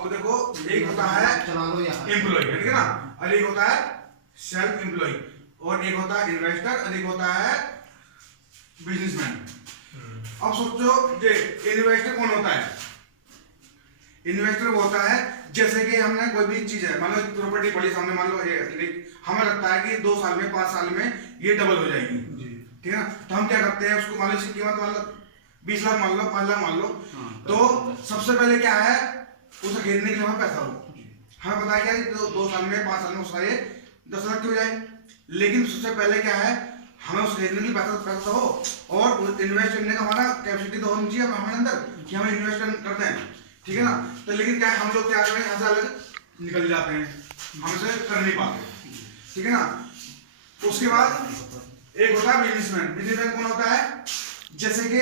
अब देखो एक होता है एम्प्लॉय, ठीक है ना, और एक होता है सेल्फ एम्प्लॉय, और एक होता है इन्वेस्टर, और एक होता है बिजनेसमैन। अब सोचो ये इन्वेस्टर कौन होता है? इन्वेस्टर वो होता है जैसे कि हमने कोई भी चीज है, मान लो प्रॉपर्टी पड़ी सामने, मान लो हमें लगता है कि 2 साल में 5 साल में ये डबल हो जाएगी, ठीक है ना, तो हम क्या करते हैं उसको, मान लो इसकी कीमत मान लो 20 लाख मान लो, 5 लाख मान लो, तो सबसे पहले क्या है उसे खरीदने के लिए हमें पैसा हो, हमें पता है क्या 2 साल में 5 साल में उसका ये 10 लाख हो जाए, लेकिन सबसे पहले क्या है हमें उस खरीदने के लिए पैसा हो, और इन्वेस्ट करने का हमारा कैपेसिटी तो होनी चाहिए हमारे अंदर कि हम इन्वेस्ट करते हैं, ठीक है ना। तो लेकिन क्या है हम लोग क्या करें, यहाँ से अलग निकल जाते हैं, हमसे कर नहीं पाते, ठीक है ना। उसके बाद एक होता है बिजनेसमैन। बिजनेसमैन कौन होता है? जैसे कि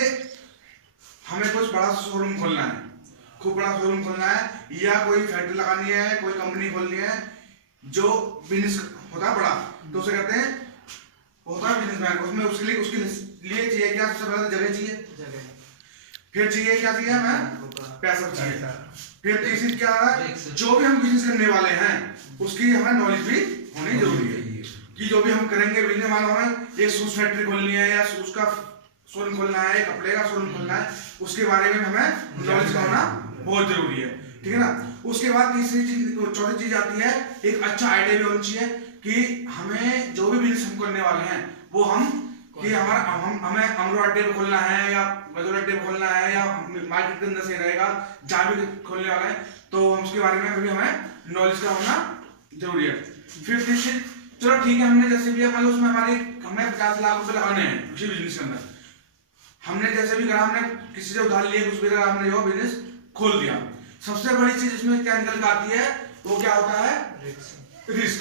हमें कुछ बड़ा शोरूम खोलना है, खूब बड़ा शोरूम खोलना है, या कोई फैक्ट्री लगानी है, कोई कंपनी खोलनी है, जो बिजनेस होता है बड़ा, तो उसे कहते हैं होता है बिजनेसमैन। उसमें उसके लिए चाहिए क्या? सबसे पहले जगह चाहिए, फिर चाहिए क्या चाहिए हमें? पैसा चाहिए। फिर तीसरी क्या है, जो भी हम बिजनेस करने वाले हैं उसकी हमें नॉलेज भी होनी जरूरी है कि जो भी हम करेंगे बिजनेस, मान लो हमें एक शूज फैक्ट्री खोलनी है या शूज का शोरूम खोलना है, कपड़े का शोरूम खोलना है, उसके बारे में हमें नॉलेज का होना बहुत जरूरी है, ठीक है ना। उसके बाद तीसरी चीज, चौथी चीज आती है एक अच्छा आइडिया भी होना चाहिए कि हमें जो भी बिजनेस हम करने वाले हैं वो हम कि हमें अमरो अड्डे पे खोलना है या बदौर अड्डे पे खोलना है या मार्केट के अंदर से रहेगा, जहाँ भी खोलने वाला है, तो हम उसके बारे में भी हमें नॉलेज का होना जरूरी है। फिर तीसरी, चलो ठीक है, हमने जैसे भी मान लो उसमें हमें 50 लाख रुपए लगाने हैं उसी बिजनेस के अंदर, हमने जैसे भी करा, हमने किसी से उधार लिए, कुछ भी करा, हमने जो बिजनेस खोल दिया, सबसे बड़ी चीज इसमें क्या निकल कर आती है वो क्या होता है? रिस्क।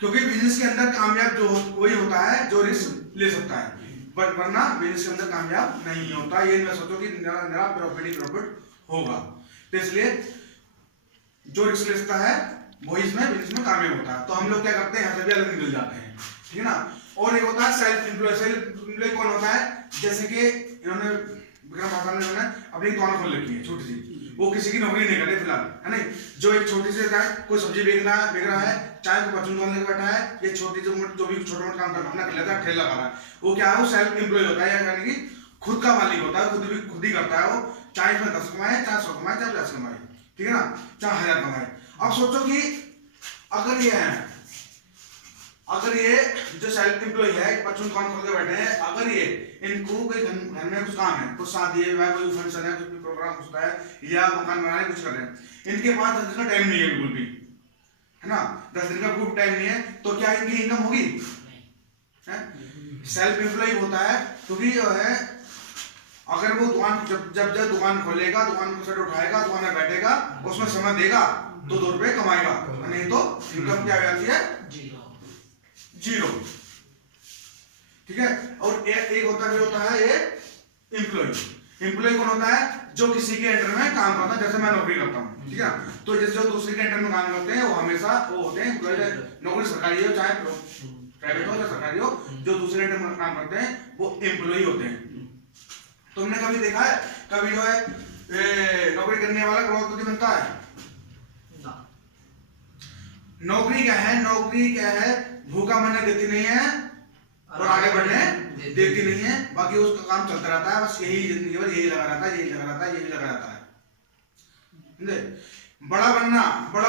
क्योंकि बिजनेस के अंदर कामयाब जो वही होता है जो रिस्क ले सकता है, बट वरना बिजनेस के अंदर कामयाब नहीं होता। ये मैं सोचो कि मेरा प्रॉफिट होगा, तो इसलिए जो रिस्क लेता है वही इसमें बिजनेस में कामयाब होता है। तो हम लोग क्या करते हैं, यहाँ से भी अलग निकल जाते हैं, ठीक है ना। और एक होता है सेल्फ एम्प्लॉय। सेल्फ एम्प्लॉय कौन होता है? जैसे कि इन्होंने विक्रम भाषा ने अपनी दुकान खोल रखी है छोटी सी, वो किसी की नौकरी नहीं कर रहे फिलहाल, है नहीं, जो एक छोटी सी कोई सब्जी बेच रहा है, चाय को परचून दुकान लेकर बैठा है, ये छोटी जो भी छोटा मोटा काम अपना कर लेता है, ठेला लगा रहा है, वो क्या है, वो सेल्फ एम्प्लॉय होता है, यानी कि खुद का मालिक होता है, खुद ही करता है वो, चाहे इसमें 10 कमाए, चाहे 100 कमाए, चाहे 50 कमाए, ठीक है ना, चाहे 1000 कमाए। अब सोचो कि अगर ये जो सेल्फ एम्प्लॉय है, परचून दुकान खोल के बैठे हैं, अगर ये इनको कोई घर में कुछ काम है, कुछ शादी है, कोई फंक्शन है, कुछ भी प्रोग्राम होता है, या मकान बनाने कुछ कर रहे हैं, इनके पास 10 दिन का टाइम नहीं है बिल्कुल भी, है ना, 10 दिन का बिल्कुल टाइम नहीं है, तो क्या इनकी इनकम होगी? सेल्फ एम्प्लॉय होता है क्योंकि जो है अगर वो दुकान जब दुकान खोलेगा, दुकान को सेट उठाएगा, दुकान में बैठेगा, उसमें समय देगा तो 2 रुपए कमाएगा, नहीं तो इनकम क्या आती है? जीरो, ठीक है। और एक होता है ये एम्प्लॉय। एम्प्लॉय कौन होता है? जो किसी के अंडर में काम करता है, जैसे मैं नौकरी करता हूँ, ठीक है, तो जैसे जो दूसरे के अंडर में काम करते हैं वो हमेशा वो होते हैं एम्प्लॉय। नौकरी सरकारी हो चाहे प्राइवेट हो या सरकारी हो, जो दूसरे अंडर में काम करते हैं वो एम्प्लॉय होते हैं। तुमने कभी देखा है कभी जो है नौकरी करने वाला करोड़पति बनता है? नौकरी क्या है, भूखा मरने देती नहीं है और आगे बढ़ने देती नहीं है, बाकी उसका काम चलता रहता है, बस यही जिंदगी भर यही लगा रहता है। बड़ा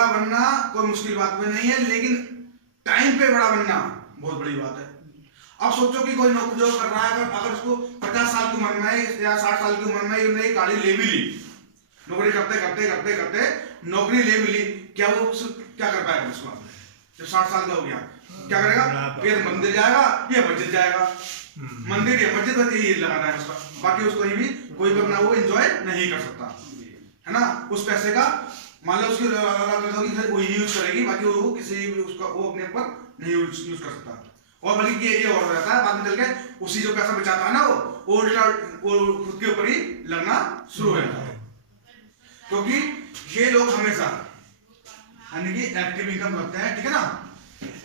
बनना कोई मुश्किल बात भी नहीं है, लेकिन टाइम पे बड़ा बनना बहुत बड़ी बात है। अब सोचो कि कोई नौकरी जो कर रहा है, अगर उसको 50 साल की उम्र में या 60 साल की उम्र में एक गाड़ी ले भी ली, नौकरी करते नौकरी ले भी ली, क्या वो क्या कर पाएगा? उसको जब 60 साल का हो गया क्या करेगा? फिर मंदिर जाएगा या मस्जिद जाएगा, मंदिर या मस्जिद बस यही लगाना है उसका, बाकी उसको कोई भी अपना वो एंजॉय नहीं कर सकता, है ना। उस पैसे का मान लो उसकी वो यूज करेगी, बाकी वो किसी भी उसका वो अपने ऊपर नहीं यूज कर सकता। और बल्कि ये और हो जाता है बाद में चल के, उसी जो पैसा बचाता है ना वो खुद के ऊपर ही लगना शुरू हो जाता है, क्योंकि ये लोग हमेशा यानी कि एक्टिव इनकम करते हैं, ठीक है ना।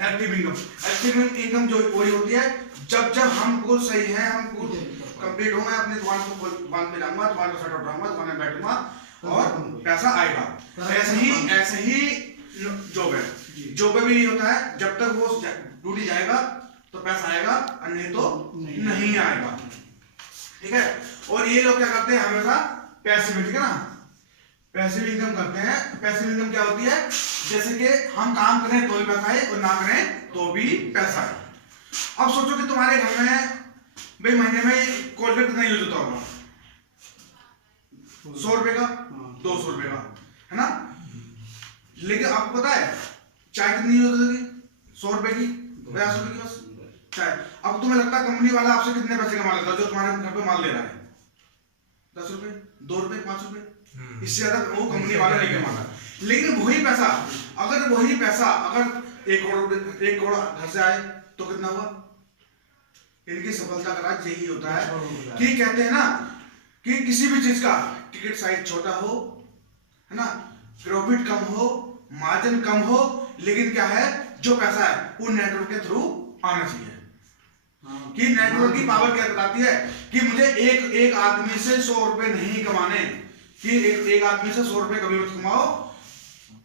एक्टिव इनकम जो वही होती है जब हम बिल्कुल सही है, हम कंप्लीट होंगे, अपनी दुकान पे जाऊंगा, दुकान को सेट उठाऊंगा, दुकान में बैठूंगा, और पैसा आएगा। ऐसे ही जॉब है, जॉब में भी नहीं होता है, जब तक वो ड्यूटी जाएगा तो पैसा आएगा और नहीं तो नहीं आएगा, ठीक है। और ये लोग क्या करते हैं हमेशा पैसिव, ठीक है ना, पैसिव इनकम करते हैं। पैसिव इनकम क्या होती है, जैसे कि हम काम करें तो भी पैसा है और ना करें तो भी पैसा है। अब सोचो कि तुम्हारे घर में भाई महीने में कोलगेट कितना यूज होता होगा, 100 रुपए का, 200 रुपए का, है ना। लेकिन आपको पता है चाय कितनी यूज होती है, 100 रुपए की, 50 रुपए की बस चाय। अब तुम्हें लगता है कंपनी वाला आपसे कितने पैसे कमा लेता है जो तुम्हारे घर पे माल दे रहा है, 10 रुपए, 2 रुपए, 5 रुपए, इससे ज्यादा वो कंपनी वाला नहीं कमाता। लेकिन वही पैसा अगर 1 करोड़ घर से आए तो कितना हुआ। इनकी सफलता का राज यही होता है कि कहते हैं ना कि किसी भी चीज का टिकट साइज छोटा हो, है ना, प्रॉफिट कम हो, मार्जिन कम हो, लेकिन क्या है जो पैसा है वो नेटवर्क के थ्रू आना चाहिए। कि नेटवर्क की पावर क्या बताती है कि मुझे एक आदमी से 100 रुपए नहीं कमाने, कि एक आदमी से 100 रुपए कभी मत कमाओ,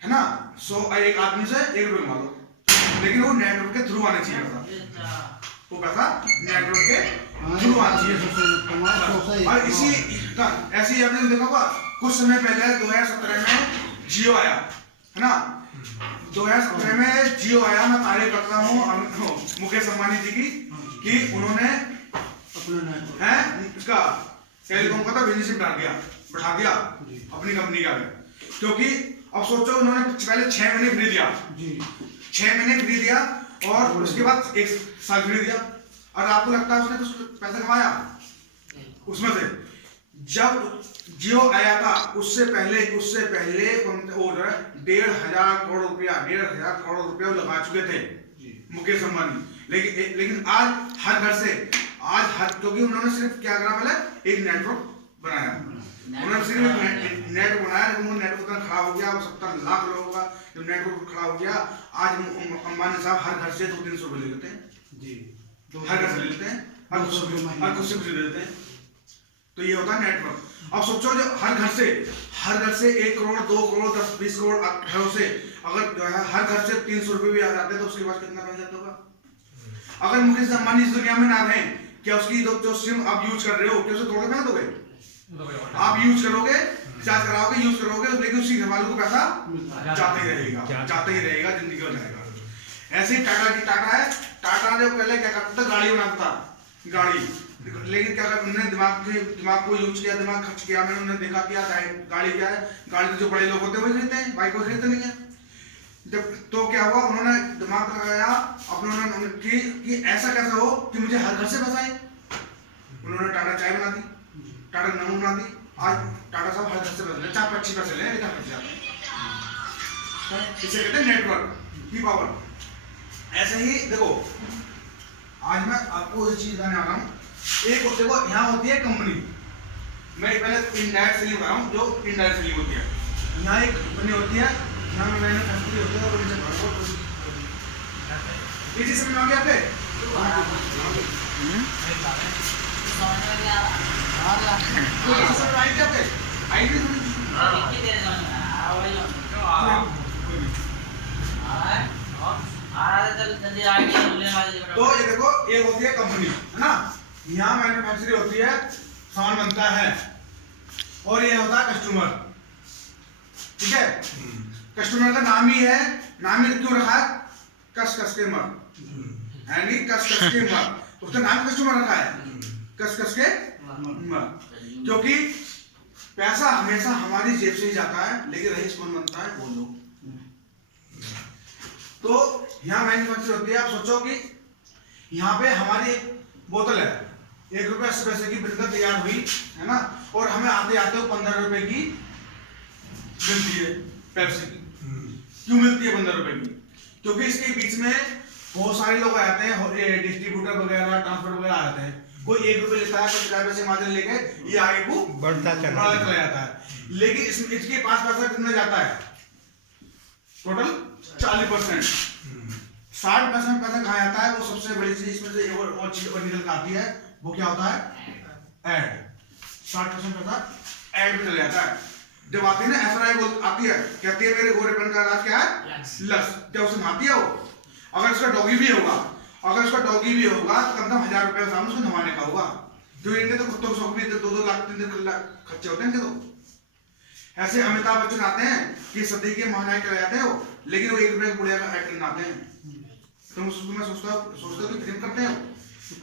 है ना, 100 एक आदमी से 1 रुपए कमा लो, लेकिन वो नेटवर्क के थ्रू आना चाहिए पैसा, वो पैसा नेटवर्क के थ्रू आना चाहिए। और इसी ऐसे ही आपने देखा होगा कुछ समय पहले 2017 में जियो आया, है ना, 2017 में जियो आया। मैं तारीफ करता हूँ मुकेश अंबानी जी की कि उन्होंने अपना इसका टेलीकॉम का बिजनेस बढ़ा दिया अपनी कंपनी का, क्योंकि अब सोचो उन्होंने पहले 6 महीने फ्री दिया, 6 महीने फ्री दिया और उसके बाद 1 साल फ्री दिया, और आपको लगता है उसने कुछ पैसा कमाया उसमें से। जब जियो आया था उससे पहले वो 1,500 करोड़ रुपया लगा चुके थे मुकेश अंबानी। लेकिन आज हर घर से क्योंकि उन्होंने सिर्फ क्या करा, पहले एक नेटवर्क बनाया, उन्होंने सिर्फ नेटवर्क बनाया, नेटवर्क खड़ा हो गया, 70 लाख लोगों का जब नेटवर्क खड़ा हो गया, आज अंबानी साहब हर घर से 200-300 रुपए ले लेते हैं, हर घर से ले लेते हैं और खुद से दे देते हैं। तो ये होता है नेटवर्क। अब सोचो जो हर घर से 1 करोड़, 2 करोड़, 10, 20 करोड़ घरों से अगर हर घर से 300 रुपए भी आ जाते हैं तो उसके पास कितना पैसा होगा। अगर मुकेश अंबानी इस दुनिया में ना रहे, क्या उसकी जो सिम आप यूज कर रहे हो क्या उसे तोड़ के फेंक दोगे? आप यूज करोगे, रिचार्ज कराओगे, यूज करोगे, लेकिन उसी घर वालों को पैसा जाते ही रहेगा, जिंदगी में जाएगा। ऐसे ही टाटा है, टाटा ने पहले क्या करता था, गाड़ी बनाता था, गाड़ी, लेकिन क्या कर उन्होंने दिमाग को यूज किया, दिमाग खर्च किया, मैंने उन्होंने देखा कि गाड़ी क्या है, गाड़ी तो जो बड़े लोग होते हैं वही खरीदते हैं, बाइक को खरीदते नहीं है। जब तो क्या हुआ, उन्होंने दिमाग लगाया अपने कि ऐसा कैसा हो कि मुझे हर घर से पैसा आए। उन्होंने टाटा चाय बना दी, टाटा नमक बना दी, आज टाटा साहब हर घर से पैसे ले, 4-25 पैसे ले, लेकिन खर्च जाते हैं। इसे कहते हैं नेटवर्क की पावर। ऐसे ही देखो, आज मैं आपको एक चीज बताने वाला हूँ। एक देखो यहाँ होती है कंपनी, मैं पहले इनडायरेक्ट सेलिंग बता रहा हूँ, जो इनडायरेक्ट सेलिंग होती है। यहाँ एक कंपनी होती है, यहाँ में मैन्युफैक्चरिंग होती है, और इसी समय आ गया आपके तो ये देखो, ये होती है कंपनी, है ना, यहाँ मैन्युफैक्चरिंग होती है, सामान बनता है, और ये होता है कस्टमर, ठीक है। कस्टमर का नाम ही है, नाम ही क्यों रखा है, कस्टमर, है नहीं, कस्टमर, उसका नाम कस्टमर रखा है, के क्योंकि पैसा हमेशा हमारी जेब से ही जाता है, लेकिन रईस कौन बनता है, वो लोग। तो यहाँ मैन्युफैक्चर होती है। आप सोचो कि यहाँ पे हमारी एक बोतल है, 1 रुपये 80 पैसे की बनकर तैयार हुई, है ना, और हमें आते आते 15 रुपए की मिलती है पेप्सी की। क्यों मिलती है 15 रुपए की? क्योंकि इसके बीच में बहुत सारे लोग आते हैं, डिस्ट्रीब्यूटर वगैरह, ट्रांसपोर्ट वगैरह आते हैं। कोई 1 रुपये लेता है, कोई 50 पैसे मार्जिन लेके ये आगे को बढ़ता चला जाता है। लेकिन इसके पास पैसा कितना जाता है, टोटल 40%। 60% पैसा कहाँ जाता है, वो सबसे बड़ी चीज इसमें से और चीज और निकल आती है, वो क्या होता है, ऐड। 60% पैसा ऐड में चला जाता है। जब आती है ना एफआईआर आती है, कहती है मेरे गोरे पेन का राज क्या है, लक्स। जब उसे नहाती है वो, अगर उसका डॉगी भी होगा, अगर उसका डॉगी भी होगा तो कम से कम 1000 रुपए का सामान उसको नहाने का होगा। जो इनके तो कुत्तों के शौक भी 2-2 लाख 3-3 लाख खर्चे होते हैं इनके तो। ऐसे अमिताभ बच्चन आते हैं कि सदी के महानायक चले जाते हो, लेकिन वो 1 रुपए का बुढ़िया का ऐड करने आते हैं। तो मैं सोचता हूँ कि फिल्म करते हैं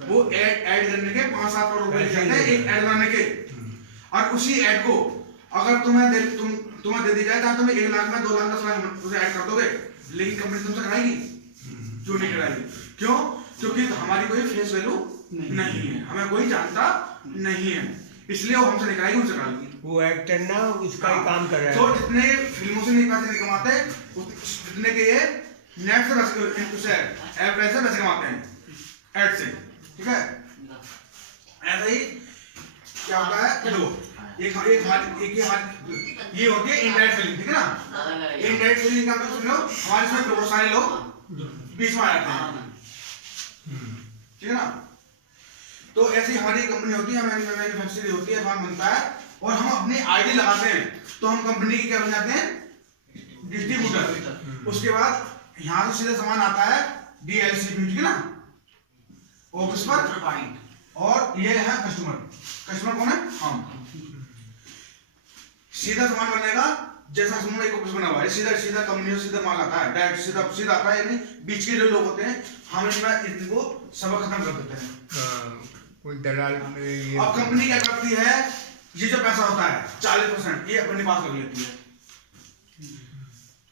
वो ऐड करने के 5-7 करोड़ रुपए जाते हैं एक ऐड बनाने के। और उसी ऐड को अगर तुम्हें दे दी जाए तो तुम्हें 1 लाख में 2 लाख 10 लाख उसे ऐड कर दोगे, लेकिन कंपनी तुमसे कराएगी क्यों नहीं कराएगी? क्यों? क्योंकि हमारी कोई फेस वैल्यू नहीं है, हमें कोई जानता नहीं है, इसलिए वो हमसे नहीं कराएगी, उनसे कराएगी। वो एक्टर ना उसका ही काम कर रहा है। तो जितने फिल्मों से नहीं पैसे नहीं कमाते जितने के ये नेट से पैसे कमाते हैं ऐड से, ठीक है? ऐसा ही क्या होता है, देखो एक ये होती है इनडायरेक्ट सेलिंग, ठीक है ना? इनडायरेक्ट सेलिंग का मतलब सुनो, हमारे इसमें बहुत सारे लोग बीच में आ जाते हैं, ठीक है ना? तो ऐसी हमारी कंपनी होती है, हमें मैन्युफैक्चरिंग होती है, सामान बनता है और हम अपनी आईडी लगाते हैं तो हम कंपनी की क्या बन जाते हैं, डिस्ट्रीब्यूटर। उसके बाद यहाँ से सीधा सामान आता है डीएलसीपी, ठीक है ना, ऑफिस पर, और ये है कस्टमर कौन है, हम। सीधा सामान बनेगा, जैसा सामान एक ऑफिस बना हुआ है, सीधा कंपनी से सीधा माल आता है, डायरेक्ट सीधा आता है, यानी बीच के जो लोग होते हैं हम इनको सबक खत्म कर देते हैं। कोई दलाल अब कंपनी क्या करती है, ये जो पैसा होता है 40% ये अपने पास रख लेती है,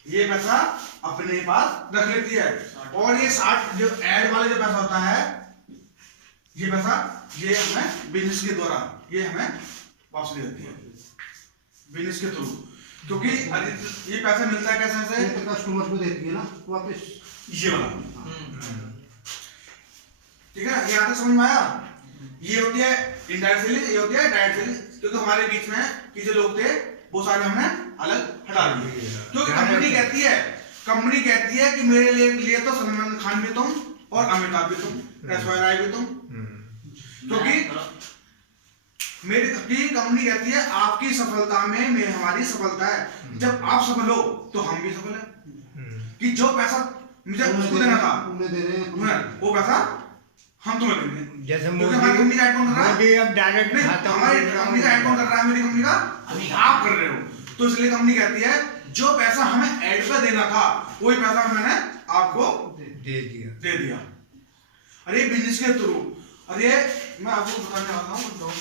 ये पैसा अपने पास रख लेती है, और ये 60 जो ऐड वाले जो पैसा होता है, ये पैसा ये हमें बिजनेस के द्वारा ये हमें वापस ले देती है, बिजनेस के थ्रू। क्योंकि ये पैसा मिलता है कैसे, कस्टमर को देती है ना वापस, ये वाला, ठीक है? यहाँ तक समझ में आया? ये होती है इनडायरेक्ट सेलिंग, ये होती है डायरेक्ट सेलिंग। क्योंकि हमारे बीच में कि जो लोग थे वो सारे हमने अलग हटा दिए, क्योंकि कंपनी कहती है कि मेरे लिए तो सलमान खान भी तुम और अमिताभ भी तुम, ऐश्वर्या राय भी तुम, क्योंकि मेरी कंपनी कहती है आपकी सफलता में हमारी सफलता है, जब आप सफल हो तो हम भी सफल हैं। कि जो पैसा मुझे उसको देना था वो पैसा हम तुम्हें देंगे। जैसे हमारी कंपनी का ऐड कौन कर रहा है, अब डायरेक्ट हमारी कंपनी का ऐड कौन कर रहा है, मेरी कंपनी का आप कर रहे हो, तो इसलिए कंपनी कहती है जो पैसा हमें ऐड पे देना था वही पैसा मैंने आपको दे दिया। अरे बिजनेस के थ्रू, अरे मैं आपको बताने वाला हूँ